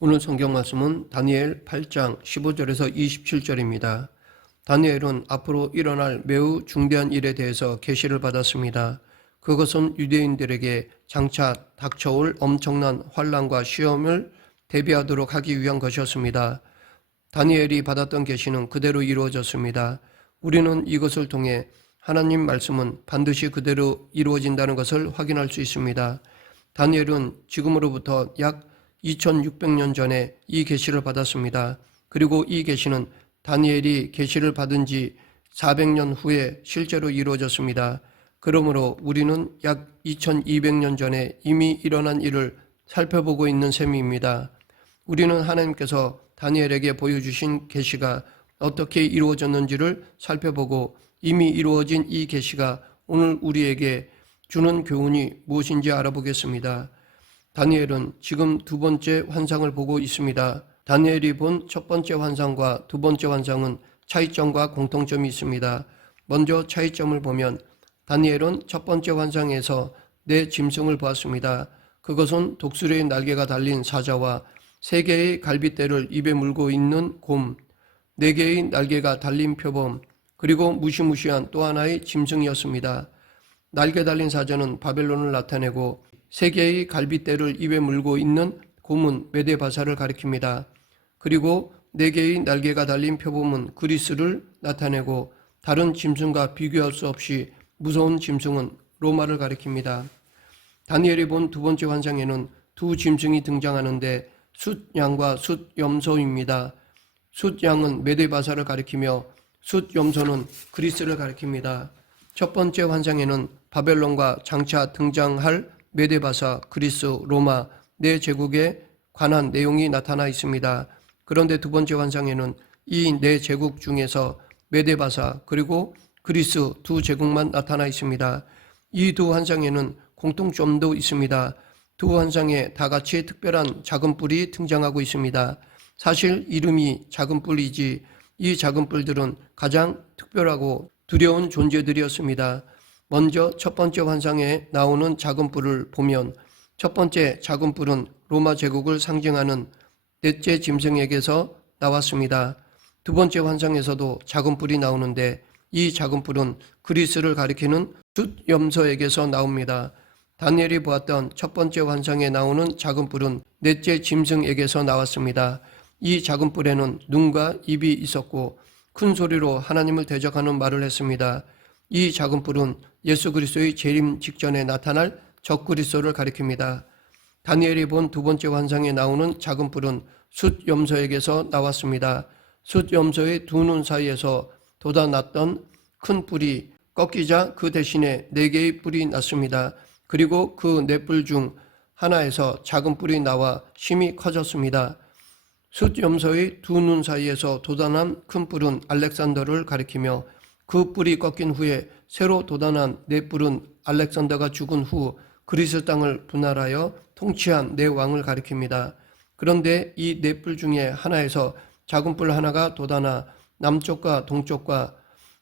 오늘 성경 말씀은 다니엘 8장 15절에서 27절입니다. 다니엘은 앞으로 일어날 매우 중대한 일에 대해서 계시를 받았습니다. 그것은 유대인들에게 장차 닥쳐올 엄청난 환난과 시험을 대비하도록 하기 위한 것이었습니다. 다니엘이 받았던 계시는 그대로 이루어졌습니다. 우리는 이것을 통해 하나님 말씀은 반드시 그대로 이루어진다는 것을 확인할 수 있습니다. 다니엘은 지금으로부터 약 2600년 전에 이 계시를 받았습니다. 그리고 이 계시는 다니엘이 계시를 받은 지 400년 후에 실제로 이루어졌습니다. 그러므로 우리는 약 2200년 전에 이미 일어난 일을 살펴보고 있는 셈입니다. 우리는 하나님께서 다니엘에게 보여주신 계시가 어떻게 이루어졌는지를 살펴보고 이미 이루어진 이 계시가 오늘 우리에게 주는 교훈이 무엇인지 알아보겠습니다. 다니엘은 지금 두 번째 환상을 보고 있습니다. 다니엘이 본 첫 번째 환상과 두 번째 환상은 차이점과 공통점이 있습니다. 먼저 차이점을 보면 다니엘은 첫 번째 환상에서 네 짐승을 보았습니다. 그것은 독수리의 날개가 달린 사자와 3개의 갈빗대를 입에 물고 있는 곰, 4개의 날개가 달린 표범, 그리고 무시무시한 또 하나의 짐승이었습니다. 날개 달린 사자는 바벨론을 나타내고 3개의 갈빗대를 입에 물고 있는 곰은 메데바사를 가리킵니다. 그리고 4개의 날개가 달린 표범은 그리스를 나타내고 다른 짐승과 비교할 수 없이 무서운 짐승은 로마를 가리킵니다. 다니엘이 본 두 번째 환상에는 두 짐승이 등장하는데 숫양과 숫염소입니다. 숫양은 메데바사를 가리키며 숫염소는 그리스를 가리킵니다. 첫 번째 환상에는 바벨론과 장차 등장할 메데바사, 그리스, 로마 네 제국에 관한 내용이 나타나 있습니다. 그런데 두 번째 환상에는 이 네 제국 중에서 메데바사 그리고 그리스 두 제국만 나타나 있습니다. 이 두 환상에는 공통점도 있습니다. 두 환상에 다 같이 특별한 작은 뿔이 등장하고 있습니다. 사실 이름이 작은 뿔이지 이 작은 뿔들은 가장 특별하고 두려운 존재들이었습니다. 먼저 첫 번째 환상에 나오는 작은 뿔을 보면 첫 번째 작은 뿔은 로마 제국을 상징하는 넷째 짐승에게서 나왔습니다. 두 번째 환상에서도 작은 뿔이 나오는데 이 작은 뿔은 그리스를 가리키는 숫염소에게서 나옵니다. 다니엘이 보았던 첫 번째 환상에 나오는 작은 뿔은 넷째 짐승에게서 나왔습니다. 이 작은 뿔에는 눈과 입이 있었고 큰 소리로 하나님을 대적하는 말을 했습니다. 이 작은 뿔은 예수 그리스도의 재림 직전에 나타날 적그리스도를 가리킵니다. 다니엘이 본 두 번째 환상에 나오는 작은 뿔은 숫염소에게서 나왔습니다. 숫염소의 두 눈 사이에서 돋아났던 큰 뿔이 꺾이자 그 대신에 4개의 뿔이 났습니다. 그리고 그 4뿔 중 하나에서 작은 뿔이 나와 심히 커졌습니다. 숫염소의 두 눈 사이에서 돋아난 큰 뿔은 알렉산더를 가리키며 그 뿔이 꺾인 후에 새로 돋아난 4뿔은 알렉산더가 죽은 후 그리스 땅을 분할하여 통치한 4왕을 가리킵니다. 그런데 이 4뿔 중에 하나에서 작은 뿔 하나가 돋아나 남쪽과 동쪽과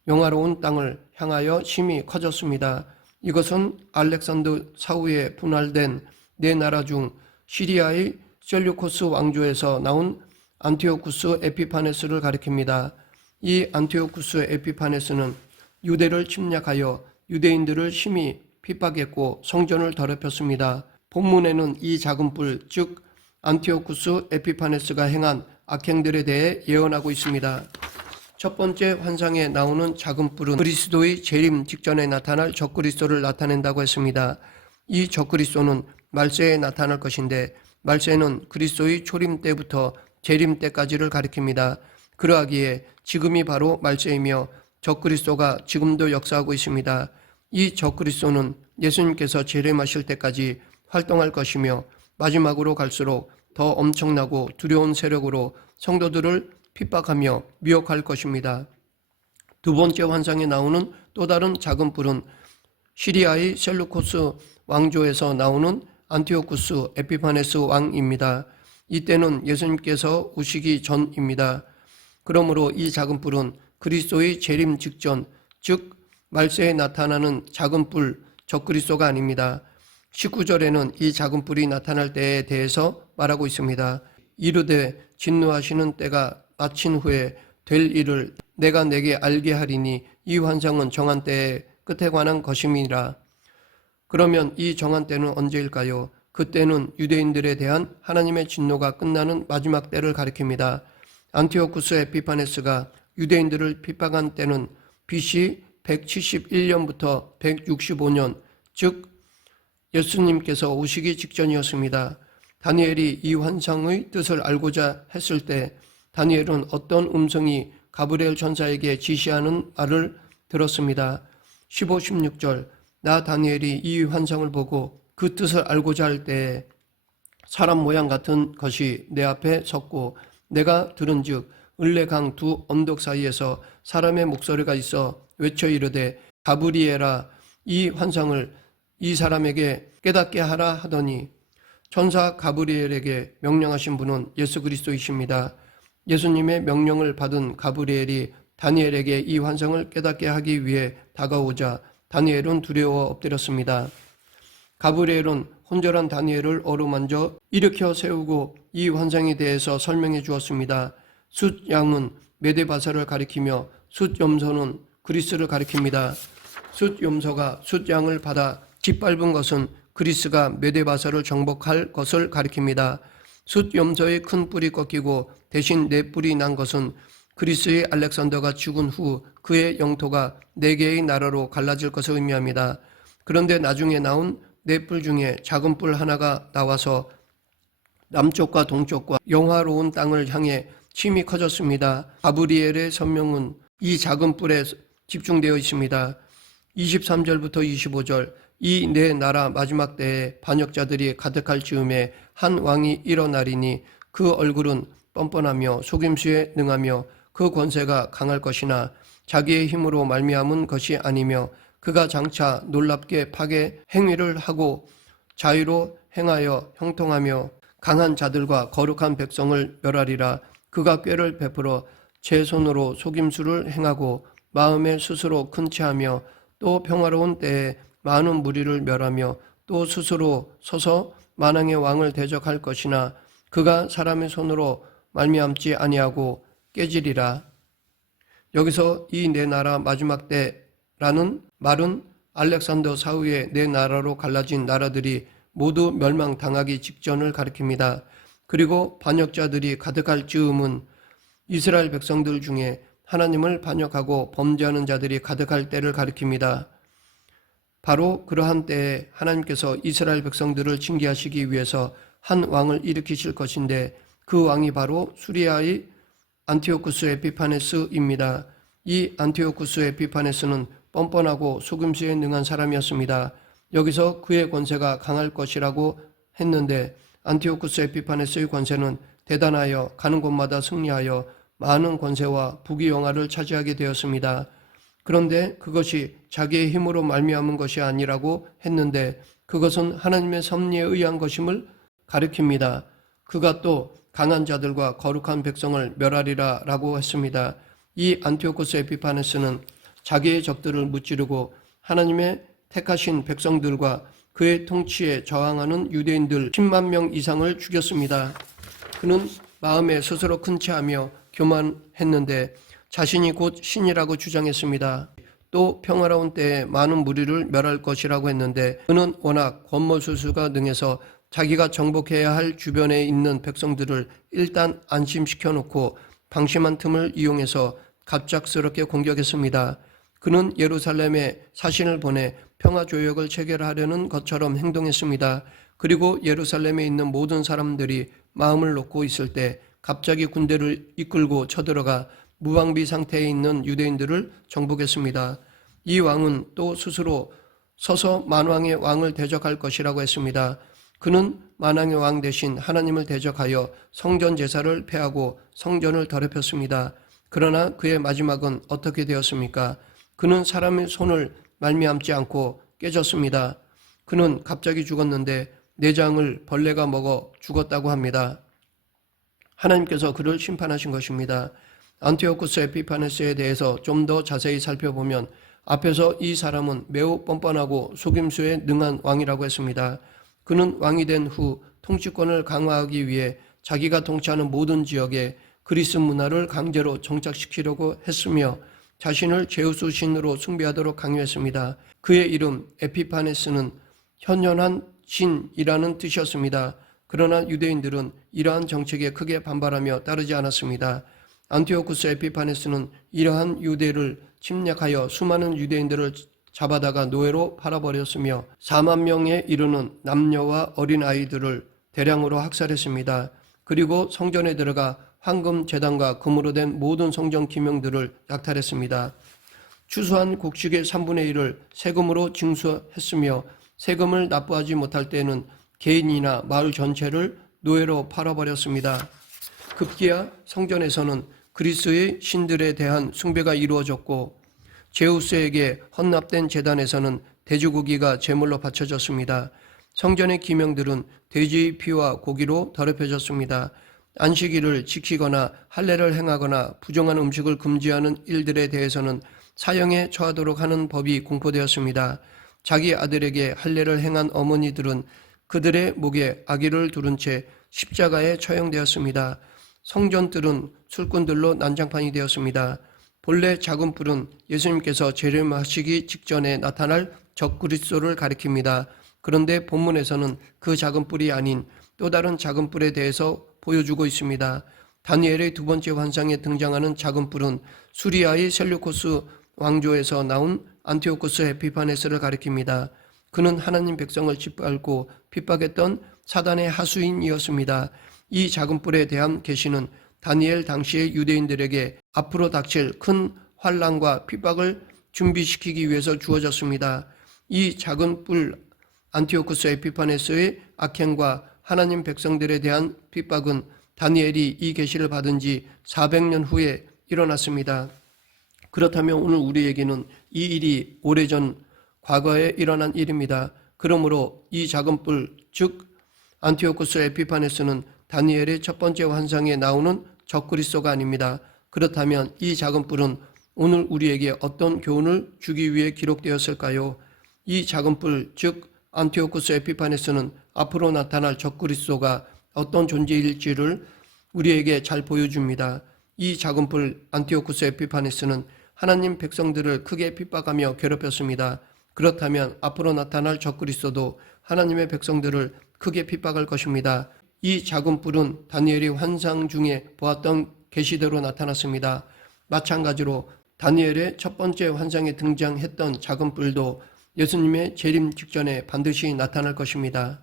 영화로운 땅을 향하여 심히 커졌습니다. 이것은 알렉산더 사후에 분할된 4나라 중 시리아의 셀류코스 왕조에서 나온 안티오쿠스 에피파네스를 가리킵니다. 이 안티오쿠스 에피파네스는 유대를 침략하여 유대인들을 심히 핍박했고 성전을 더럽혔습니다. 본문에는 이 작은 뿔, 즉 안티오쿠스 에피파네스가 행한 악행들에 대해 예언하고 있습니다. 첫 번째 환상에 나오는 작은 뿔은 그리스도의 재림 직전에 나타날 적그리스도를 나타낸다고 했습니다. 이 적그리스도는 말세에 나타날 것인데 말세는 그리스도의 초림 때부터 재림 때까지를 가리킵니다. 그러하기에 지금이 바로 말세이며 적그리스도가 지금도 역사하고 있습니다. 이 적그리스도는 예수님께서 재림하실 때까지 활동할 것이며 마지막으로 갈수록 더 엄청나고 두려운 세력으로 성도들을 핍박하며 미혹할 것입니다. 두 번째 환상에 나오는 또 다른 작은 뿔은 시리아의 셀루코스 왕조에서 나오는 안티오쿠스 에피파네스 왕입니다. 이때는 예수님께서 오시기 전입니다. 그러므로 이 작은 뿔은 그리스도의 재림 직전, 즉 말세에 나타나는 작은 뿔, 적그리스도가 아닙니다. 19절에는 이 작은 뿔이 나타날 때에 대해서 말하고 있습니다. 이르되 진노하시는 때가 마친 후에 될 일을 내가 내게 알게 하리니 이 환상은 정한 때의 끝에 관한 것임이라. 그러면 이 정한 때는 언제일까요? 그때는 유대인들에 대한 하나님의 진노가 끝나는 마지막 때를 가리킵니다. 안티오쿠스 에피파네스가 유대인들을 핍박한 때는 BC 171년부터 165년, 즉 예수님께서 오시기 직전이었습니다. 다니엘이 이 환상의 뜻을 알고자 했을 때 다니엘은 어떤 음성이 가브리엘 천사에게 지시하는 말을 들었습니다. 15, 16절 나 다니엘이 이 환상을 보고 그 뜻을 알고자 할 때에 사람 모양 같은 것이 내 앞에 섰고 내가 들은즉 을레강 두 언덕 사이에서 사람의 목소리가 있어 외쳐 이르되 가브리엘아 이 환상을 이 사람에게 깨닫게 하라 하더니 천사 가브리엘에게 명령하신 분은 예수 그리스도이십니다. 예수님의 명령을 받은 가브리엘이 다니엘에게 이 환상을 깨닫게 하기 위해 다가오자 다니엘은 두려워 엎드렸습니다. 가브리엘은 혼절한 다니엘을 어루만져 일으켜 세우고 이 환상에 대해서 설명해 주었습니다. 숫양은 메데바사를 가리키며 숫염소는 그리스를 가리킵니다. 숫염소가 숫양을 받아 짓밟은 것은 그리스가 메데바사를 정복할 것을 가리킵니다. 숫염소의 큰 뿔이 꺾이고 대신 네 뿔이 난 것은 그리스의 알렉산더가 죽은 후 그의 영토가 네 개의 나라로 갈라질 것을 의미합니다. 그런데 나중에 나온 네 뿔 중에 작은 뿔 하나가 나와서 남쪽과 동쪽과 영화로운 땅을 향해 침이 커졌습니다. 가브리엘의 선명은 이 작은 뿔에 집중되어 있습니다. 23절부터 25절 이 네 나라 마지막 때에 반역자들이 가득할 즈음에 한 왕이 일어나리니 그 얼굴은 뻔뻔하며 속임수에 능하며 그 권세가 강할 것이나 자기의 힘으로 말미암은 것이 아니며 그가 장차 놀랍게 파괴 행위를 하고 자유로 행하여 형통하며 강한 자들과 거룩한 백성을 멸하리라. 그가 꾀를 베풀어 제 손으로 속임수를 행하고 마음에 스스로 큰 체하며 또 평화로운 때에 많은 무리를 멸하며 또 스스로 서서 만왕의 왕을 대적할 것이나 그가 사람의 손으로 말미암지 아니하고 깨지리라. 여기서 이 네 나라 마지막 때라는 말은 알렉산더 사후에 네 나라로 갈라진 나라들이 모두 멸망당하기 직전을 가리킵니다. 그리고 반역자들이 가득할 즈음은 이스라엘 백성들 중에 하나님을 반역하고 범죄하는 자들이 가득할 때를 가리킵니다. 바로 그러한 때에 하나님께서 이스라엘 백성들을 징계하시기 위해서 한 왕을 일으키실 것인데 그 왕이 바로 수리아의 안티오쿠스 에피파네스입니다. 이 안티오쿠스 에피파네스는 뻔뻔하고 속임수에 능한 사람이었습니다. 여기서 그의 권세가 강할 것이라고 했는데 안티오쿠스 에피파네스의 권세는 대단하여 가는 곳마다 승리하여 많은 권세와 부귀영화를 차지하게 되었습니다. 그런데 그것이 자기의 힘으로 말미암은 것이 아니라고 했는데 그것은 하나님의 섭리에 의한 것임을 가리킵니다. 그가 또 강한 자들과 거룩한 백성을 멸하리라 라고 했습니다. 이 안티오쿠스 에피파네스는 자기의 적들을 무찌르고 하나님의 택하신 백성들과 그의 통치에 저항하는 유대인들 10만 명 이상을 죽였습니다. 그는 마음에 스스로 큰 체하며 교만했는데 자신이 곧 신이라고 주장했습니다. 또 평화로운 때에 많은 무리를 멸할 것이라고 했는데 그는 워낙 권모술수가 능해서 자기가 정복해야 할 주변에 있는 백성들을 일단 안심시켜 놓고 방심한 틈을 이용해서 갑작스럽게 공격했습니다. 그는 예루살렘에 사신을 보내 평화조약을 체결하려는 것처럼 행동했습니다. 그리고 예루살렘에 있는 모든 사람들이 마음을 놓고 있을 때 갑자기 군대를 이끌고 쳐들어가 무방비 상태에 있는 유대인들을 정복했습니다. 이 왕은 또 스스로 서서 만왕의 왕을 대적할 것이라고 했습니다. 그는 만왕의 왕 대신 하나님을 대적하여 성전 제사를 폐하고 성전을 더럽혔습니다. 그러나 그의 마지막은 어떻게 되었습니까? 그는 사람의 손을 말미암지 않고 깨졌습니다. 그는 갑자기 죽었는데 내장을 벌레가 먹어 죽었다고 합니다. 하나님께서 그를 심판하신 것입니다. 안티오쿠스 에피파네스에 대해서 좀 더 자세히 살펴보면 앞에서 이 사람은 매우 뻔뻔하고 속임수에 능한 왕이라고 했습니다. 그는 왕이 된 후 통치권을 강화하기 위해 자기가 통치하는 모든 지역에 그리스 문화를 강제로 정착시키려고 했으며 자신을 제우스 신으로 숭배하도록 강요했습니다. 그의 이름 에피파네스는 현현한 신이라는 뜻이었습니다. 그러나 유대인들은 이러한 정책에 크게 반발하며 따르지 않았습니다. 안티오쿠스 에피파네스는 이러한 유대를 침략하여 수많은 유대인들을 잡아다가 노예로 팔아버렸으며 4만 명에 이르는 남녀와 어린아이들을 대량으로 학살했습니다. 그리고 성전에 들어가 황금 제단과 금으로 된 모든 성전 기명들을 약탈했습니다. 추수한 곡식의 3분의 1을 세금으로 징수했으며 세금을 납부하지 못할 때에는 개인이나 마을 전체를 노예로 팔아버렸습니다. 급기야 성전에서는 그리스의 신들에 대한 숭배가 이루어졌고 제우스에게 헌납된 제단에서는 돼지고기가 제물로 바쳐졌습니다. 성전의 기명들은 돼지의 피와 고기로 더럽혀졌습니다. 안식일을 지키거나 할례를 행하거나 부정한 음식을 금지하는 일들에 대해서는 사형에 처하도록 하는 법이 공포되었습니다. 자기 아들에게 할례를 행한 어머니들은 그들의 목에 아기를 두른 채 십자가에 처형되었습니다. 성전들은 술꾼들로 난장판이 되었습니다. 본래 작은 뿔은 예수님께서 재림하시기 직전에 나타날 적그리스도를 가리킵니다. 그런데 본문에서는 그 작은 뿔이 아닌 또 다른 작은 뿔에 대해서 보여주고 있습니다. 다니엘의 두 번째 환상에 등장하는 작은 뿔은 수리아의 셀루코스 왕조에서 나온 안티오쿠스 에피파네스를 가리킵니다. 그는 하나님 백성을 짓밟고 핍박했던 사단의 하수인이었습니다. 이 작은 뿔에 대한 계시는 다니엘 당시의 유대인들에게 앞으로 닥칠 큰 환난과 핍박을 준비시키기 위해서 주어졌습니다. 이 작은 뿔 안티오쿠스 에피파네스의 악행과 하나님 백성들에 대한 핍박은 다니엘이 이 계시를 받은 지 400년 후에 일어났습니다. 그렇다면 오늘 우리에게는 이 일이 오래전 과거에 일어난 일입니다. 그러므로 이 작은 뿔, 즉 안티오쿠스 에피파네스는 다니엘의 첫 번째 환상에 나오는 적그리스도가 아닙니다. 그렇다면 이 작은 뿔은 오늘 우리에게 어떤 교훈을 주기 위해 기록되었을까요? 이 작은 뿔, 즉 안티오쿠스 에피파네스는 앞으로 나타날 적그리스도가 어떤 존재일지를 우리에게 잘 보여줍니다. 이 작은 뿔 안티오쿠스 에피파네스는 하나님 백성들을 크게 핍박하며 괴롭혔습니다. 그렇다면 앞으로 나타날 적그리스도도 하나님의 백성들을 크게 핍박할 것입니다. 이 작은 뿔은 다니엘이 환상 중에 보았던 계시대로 나타났습니다. 마찬가지로 다니엘의 첫 번째 환상에 등장했던 작은 뿔도 예수님의 재림 직전에 반드시 나타날 것입니다.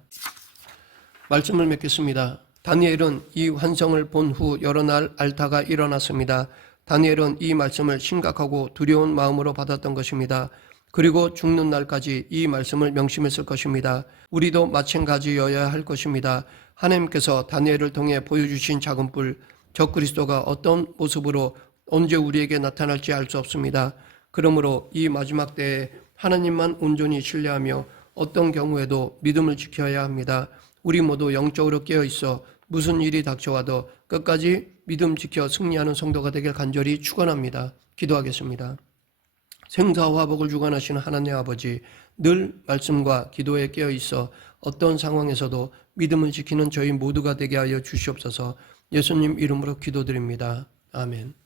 말씀을 맺겠습니다. 다니엘은 이 환상을 본 후 여러 날 앓다가 일어났습니다. 다니엘은 이 말씀을 심각하고 두려운 마음으로 받았던 것입니다. 그리고 죽는 날까지 이 말씀을 명심했을 것입니다. 우리도 마찬가지여야 할 것입니다. 하나님께서 다니엘을 통해 보여주신 작은 뿔, 적그리스도가 어떤 모습으로 언제 우리에게 나타날지 알 수 없습니다. 그러므로 이 마지막 때에 하나님만 온전히 신뢰하며 어떤 경우에도 믿음을 지켜야 합니다. 우리 모두 영적으로 깨어있어 무슨 일이 닥쳐와도 끝까지 믿음 지켜 승리하는 성도가 되길 간절히 축원합니다. 기도하겠습니다. 생사와 복을 주관하시는 하나님 아버지, 늘 말씀과 기도에 깨어있어 어떤 상황에서도 믿음을 지키는 저희 모두가 되게 하여 주시옵소서. 예수님 이름으로 기도드립니다. 아멘.